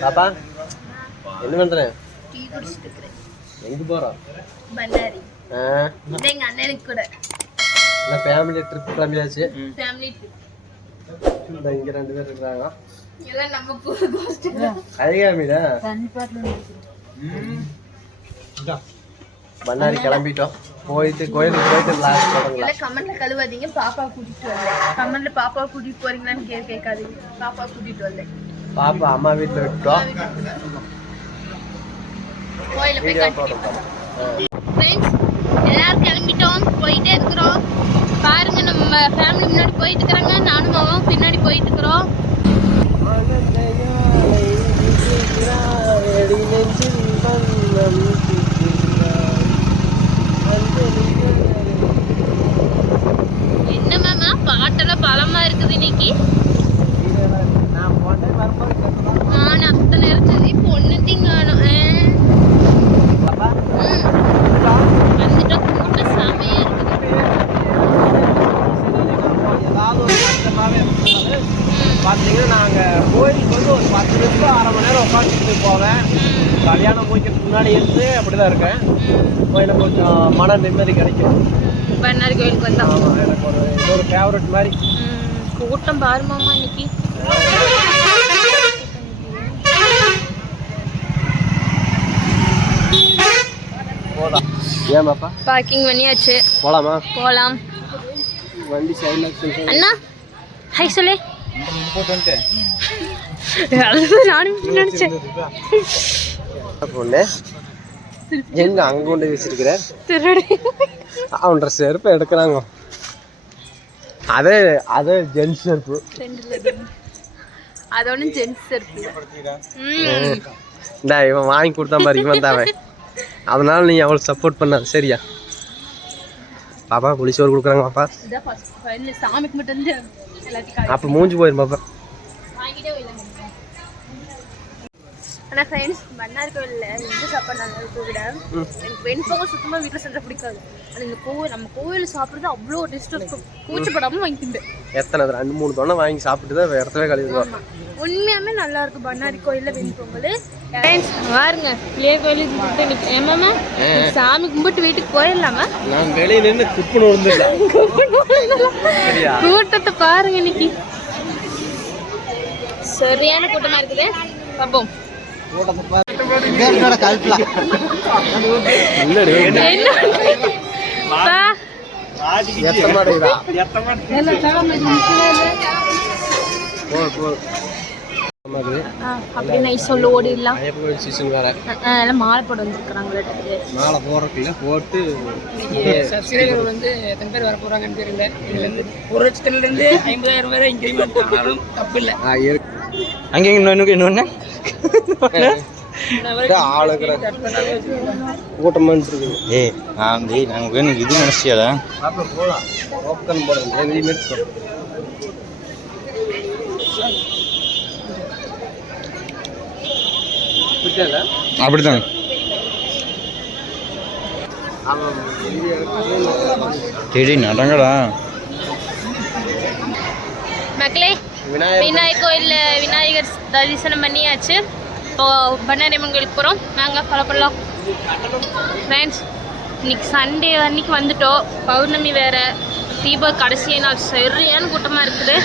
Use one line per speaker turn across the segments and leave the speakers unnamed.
பாப்பா என்ன பண்றேன்
டீ குடிச்சிட்டு இருக்கிறேன்
எங்க போறோம்
பண்ணாரி
ஆ,
எங்க அண்ணனுக்கு கூட.
எல்லாம் ஃபேமிலி ட்ரிப் கிளம்பியாச்சு.
ஃபேமிலி ட்ரிப்
இங்க ரெண்டு பேர் இருக்காங்க
எல்லாம் நம்ம கூட கோஸ்ட்
அழகாமிடா பண்ணாரி கிளம்பிட்டோம். போயிட்டு கோயிலுக்கு போயிட்டு லாஸ்ட் தொடங்கலாம்
எல்லாம் கமெண்ட்ல கழுவாதீங்க பாப்பா கூட்டிட்டு வரல கமெண்ட்ல பாப்பா கூட்டிட்டு போறீங்களான்னு கேட்காதீங்க. பாப்பா கூட்டிட்டு வரல
பாப்பா அம்மா வீட்டுல விட்டோம் வீடியோ போடுறோம்.
எல்லாரும் கிளம்பிட்டோம் போயிட்டே இருக்கிறோம். பாருங்க நம்ம ஃபேமிலி முன்னாடி போயிட்டு இருக்கிறாங்க. நானும் மாமாவும் பின்னாடி போயிட்டு இருக்கிறோம். என்ன மாமா? பாட்டெல்லாம் பலமா இருக்குது இன்னைக்கு நான் அத்தனை இருந்தது இப்போ ஒன்னுத்தையும் காணும் வந்துட்டோம் கூட்டம் செமையா இருக்குது
பார்த்தீங்கன்னா நாங்கள் கோயிலுக்கு வந்து ஒரு பத்து நிமிஷம் அரை மணி நேரம் உட்காந்துட்டு போவேன். கல்யாணம் முடிக்கிறதுக்கு முன்னாடி இருந்து அப்படிதான் இருக்கேன். எனக்கு கொஞ்சம் மன நிம்மதி கிடைக்கும்.
பண்ணாரி கோயிலுக்கு வந்தோம்.
ஆமாம் எனக்கு ஒரு இது ஒரு ஃபேவரட் மாதிரி.
கூட்டம் பாரு மாமா இன்னைக்கு.
ஏமாப்பா?
பார்க்கிங் பண்ணியாச்சு.
போலாமா?
போலாம்.
வண்டி சைடில்
அண்ணா ஹை சொல்லு. அது நானும் நினைச்சேன்
பொண்ணு எங்க அங்க கொண்டு வச்சிருக்கிற
திருடி
செருப்பு எடுக்கிறாங்க அதே அதே ஜென்ஸ் செருப்பு
அது ஒன்றும் ஜென்ஸ் இருக்கு ம்
இந்தா இவன் வாங்கி கொடுத்தா பாரு இவன் தான் அவன் அதனால நீ அவளுக்கு சப்போர்ட் பண்ணாது சரியா பாப்பா புளிச்சோறு கொடுக்குறாங்க பாப்பா அப்போ மூஞ்சி போயிரும் பாப்பா
ஆனால் ஃப்ரெண்ட்ஸ் மன்னார் கோவிலில் எந்த சாப்பாடு நல்லா இருக்கோ விட எனக்கு வெண்பொங்கல் சுத்தமாக வீட்டில் செஞ்சா பிடிக்காது. அது இந்த கோவில் நம்ம கோவில் சாப்பிட்றது அவ்வளோ டேஸ்ட் இருக்கும். கூச்சப்படாமல் வாங்கி திண்டு
எத்தனை ரெண்டு மூணு தொண்டை வாங்கி சாப்பிட்டு தான் இடத்துல
ஆமாம் உண்மையாமே நல்லா இருக்கும். பண்ணாரி கோயிலில் வெண்பொங்கல் ஃப்ரெண்ட்ஸ் பாருங்க பிள்ளைய கோயிலுக்கு ஏமாமா சாமி கும்பிட்டு வீட்டுக்கு போயிடலாமா
நான் வெளியே நின்று குப்புன்னு விழுந்துடலாம்.
கூட்டத்தை பாருங்க இன்னைக்கு. சரியான கூட்டமா இருக்குது. பார்ப்போம்
இல்லடி
அப்படியே நைஸ் சொல்ல ஓடிடலாம்
சீசன் வேற
எல்லாம் மாலை போட வந்திருக்கிறாங்க
மாலை போடுறதுக்குள்ள போட்டு
சப்ஸ்கிரைபர் வந்து எத்தனை பேர் வர போறாங்கன்னு தெரியல இதுல இருந்து ஒரு லட்சத்துல இருந்து ஐம்பதாயிரம் வரை இன்க்ரிமெண்ட் ஆனாலும் தப்பு இல்லை
அங்கே இன்னொன்று இன்னொன்று நான் இது நினச்சியாடா அப்படிதான் நடங்கடா.
மக்களே
விநாயகர்
விநாயகர் கோயிலில் விநாயகர் தரிசனம் பண்ணியாச்சு. இப்போ பண்ணாரியம்மன் கோயிலுக்கு போகிறோம் நாங்கள் ஃபாலோ பண்ணலாம். ஃப்ரெண்ட்ஸ் இன்னைக்கு சண்டே அன்னைக்கு வந்துட்டோம். பௌர்ணமி வேற. தீப கடைசி நாள். சரியான கூட்டமாக இருக்குது.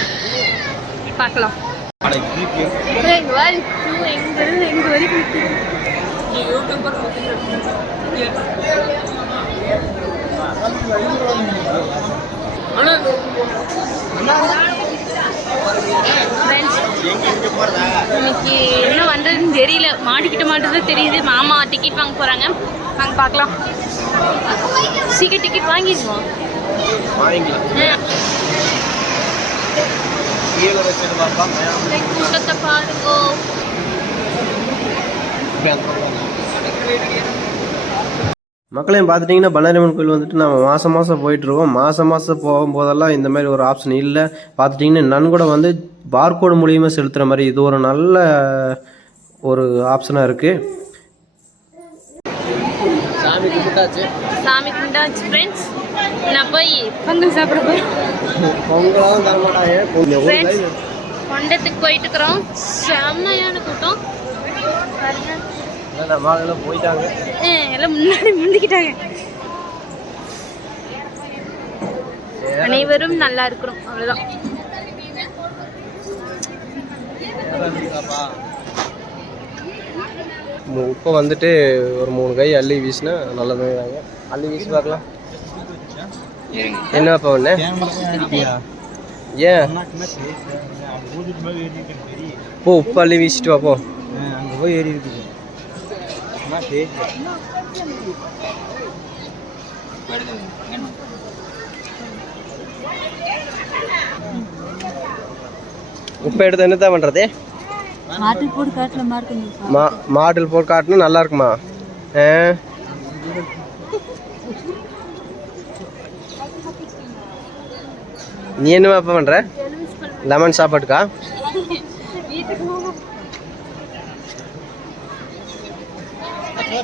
பார்க்கலாம். எங்க இன்னைக்கு என்ன பண்றதுன்னு தெரியல. மாட்டிக்கிட்ட மாட்டது தெரியுது. மாமா டிக்கெட் வாங்க போறாங்க. வாங்க பார்க்கலாம். சீக்கிரம் டிக்கெட் வாங்கிடுவோம். கூட்டத்தை பாருங்க.
மக்களையும் பார்த்துட்டிங்கன்னா பண்ணாரியம்மன் கோயில் வந்துட்டு நம்ம மாதம் மாதம் போயிட்டுருக்கோம். மாதம் மாதம் போகும்போதெல்லாம் இந்த மாதிரி ஒரு ஆப்ஷன் இல்லை. பார்த்துட்டிங்கன்னா நன்கூட வந்து பார்கோடு மூலியமாக செலுத்துகிற மாதிரி இது ஒரு நல்ல ஒரு ஆப்ஷனாக இருக்குது சாமி கும்பிட்டாச்சு.
சாமி கும்பிட்டாச்சு ஃப்ரெண்ட்ஸ் நான் போய் பொங்கல் சாப்பிட
பொங்கலாவும்
ஃப்ரெண்ட்ஸ் கொண்டத்துக்கு போயிட்டு இருக்கிறோம் செம்மையான கூட்டம்.
போயிட்டாங்க.
எல்லாம் முன்னாடி முந்திக்கிட்டாங்க. அனைவரும் நல்லா இருக்கிறோம் அவ்வளவுதான்.
இப்போ வந்துட்டு ஒரு மூணு கை அள்ளி வீசினா நல்லதாங்க அள்ளி வீசி பார்க்கலாம். என்ன இப்போ ஒன்று ஏன்? போ உப்பு அள்ளி வீசிட்டு வா போ.
அங்கே போய் ஏறி இருக்குது.
உப்பு எடுத்து என்ன தான் பண்ணுறது
மாட்டில் போட்டு காட்டில் மார்க்கணும்
மா மாட்டில் போட்டு காட்டணும் நல்லா இருக்குமா? ஆ? நீ என்னமா இப்போ பண்ணுற லெமன் சாப்பாட்டுக்கா?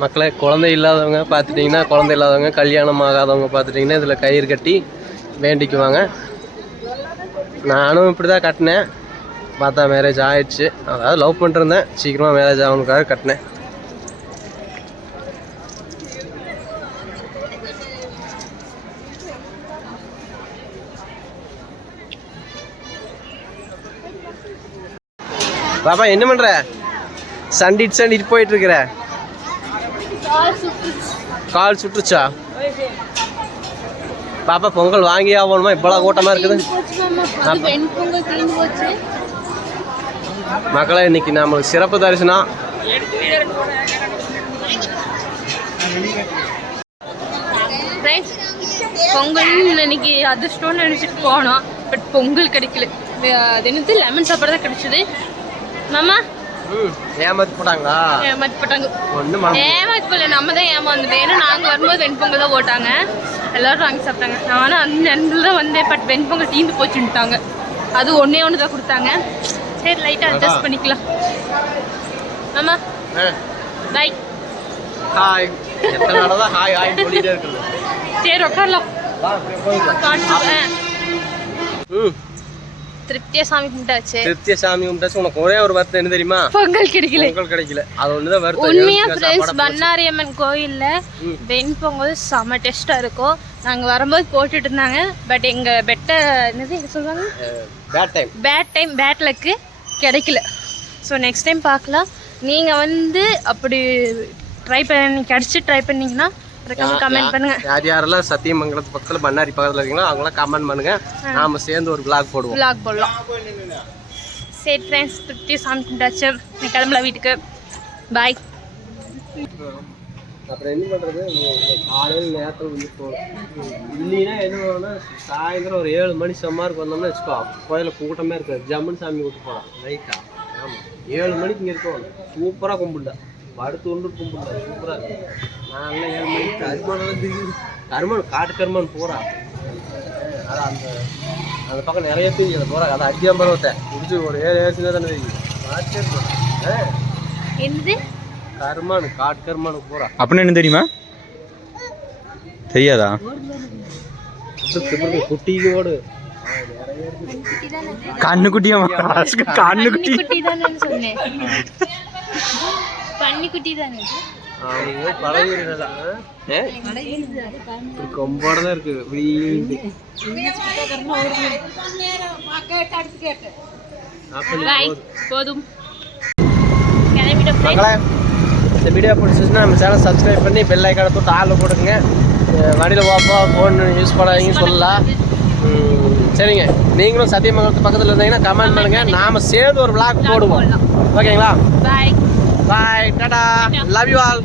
மக்களை குழந்தை இல்லாதவங்க பார்த்துட்டிங்கன்னா குழந்தை இல்லாதவங்க கல்யாணம் ஆகாதவங்க பார்த்துட்டிங்கன்னா இதில் கயிறு கட்டி வேண்டிக்குவாங்க. நானும் இப்படி தான் கட்டினேன். பார்த்தா மேரேஜ் ஆயிடுச்சு. அதாவது லவ் பண்ணிருந்தேன் சீக்கிரமாக மேரேஜ் ஆகணுக்காக கட்டினேன். பாப்பா என்ன பண்ற? சண்டிட் சண்டிட் போயிட்டு இருக்கிற கால் சுட்டுச்சா. பாப்பா பொங்கல் வாங்கி ஆகணுமா இவ்வளவு கூட்டமா இருக்குது. மக்களே இன்னைக்கு நம்மளுக்கு சிறப்பு தரிசனம்.
ஃப்ரெண்ட்ஸ் பொங்கல் இன்னைக்கு அதிர்ஷ்டம்னு நினச்சிட்டு போனோம். பட் பொங்கல் கிடைக்கல. அது என்னது? லெமன் சாப்பாடு தான் கிடைச்சது. மாமா
ஏமாத்தி போட்டாங்களா
ஏமாத்தி போட்டாங்க
ஒன்றும்
ஏமாத்தி போல நம்ம தான் ஏமாந்துட்டோம். ஏன்னா நாங்கள் வரும்போது வெண்பொங்கல் தான் போட்டாங்க. எல்லாரும் வாங்கி சாப்பிட்டாங்க. நானும் அந்த நேரத்தில் தான் வந்தேன். பட் வெண்பொங்கல் தீந்து போச்சுன்ட்டாங்க அது ஒன்றே ஒன்று தான் கொடுத்தாங்க. சரி லைட்டாக அட்ஜஸ்ட் பண்ணிக்கலாம். மாமா. பை
ஹாய் எத்தனை நாளாக தான் ஹாய் ஹாய் சொல்லிட்டே இருக்குது
சரி உட்காரலாம்.
ம்
திருப்தியாக சாமி கும்பிட்டாச்சு.
திருப்திய சாமி கும்பிட்டாச்சு. உனக்கு ஒரே ஒரு வருத்தம் என்ன தெரியுமா?
பொங்கல் கிடைக்கல.
பொங்கல் கிடைக்கல. அது ஒன்று தான் வருத்தம்
உண்மையா ஃப்ரெண்ட்ஸ். பண்ணாரியம்மன் கோயில்ல வெண்பொங்கல் செம டேஸ்டா இருக்கும். நாங்க வரும்போது போட்டுட்டு இருந்தாங்க. பட் எங்க பெட்ட என்னது என்ன சொல்லுவாங்க?
Bad time
bad time bad luck கிடைக்கல. ஸோ நெக்ஸ்ட் டைம் பார்க்கலாம். நீங்கள் வந்து அப்படி ட்ரை பண்ணி கிடச்சி ட்ரை பண்ணீங்கன்னா
யார் யாரெல்லாம் சத்தியமங்கலத்து பக்கத்தில் பண்ணாரி பக்கத்தில் இருக்கீங்களோ அவங்களாம் கமெண்ட் பண்ணுங்க. நாம சேர்ந்து ஒரு vlog போடுவோம்.
விலாக் போடலாம். சரி ஃப்ரெண்ட்ஸ் திருப்தி சாமி கும்பிட்டாச்சு. நீ கிளம்பல வீட்டுக்கு. பாய்
அப்புறம் என்ன பண்ணுறது காலையில் நேரத்தில் வந்து போகணும் இல்லைன்னா என்ன பண்ணுவோம்னா சாயந்தரம் ஒரு ஏழு மணி சுமாருக்கு வந்தோம்னா வச்சுக்கோ கோயிலில் கூட்டமே இருக்காது. ஜம்முன்னு சாமி விட்டு போகலாம் ரைட்டா ஆமாம் ஏழு மணிக்கு இங்கே இருக்கோம் சூப்பராக கும்பிடல படுத்து ஒன்று கும்பிடல சூப்பராக இருக்கு. நான் ஏழு மணிக்கு கருமானம் தெரியுது கருமான் காட்டு கருமான் போகிறா அது அந்த அந்த பக்கம் நிறைய பேர் அதை போகிறாங்க அதை அடிக்காம பருவத்தை முடிச்சு ஒரு ஏழு ஏழு தானே தெரியுது கருமானு காட்டு கருமானு போகிறா
அப்படின்னு என்ன தெரியுமா? தெரியாதா?
குட்டியோடு.
கண்ணுக்குட்டியா? கண்ணுக்குட்டி
பன்னிக்குட்டி தானே
அவங்க பழகிடுறதா கொம்போட தான் இருக்கு
பாய் போதும்.
இந்த வீடியோ பிடிச்சிச்சுன்னா நம்ம சேனல் சப்ஸ்கிரைப் பண்ணி பெல் ஐக்கான தொட்டு வண்டியில் போப்போ ஃபோன் யூஸ் பண்ணாதீங்க சொல்லலாம். சரிங்க. நீங்களும் சத்தியமங்கலத்து பக்கத்தில் இருந்தீங்கன்னா கமெண்ட் பண்ணுங்க. நாம சேர்ந்து ஒரு vlog போடுவோம். ஓகேங்களா
bye
bye tata love you all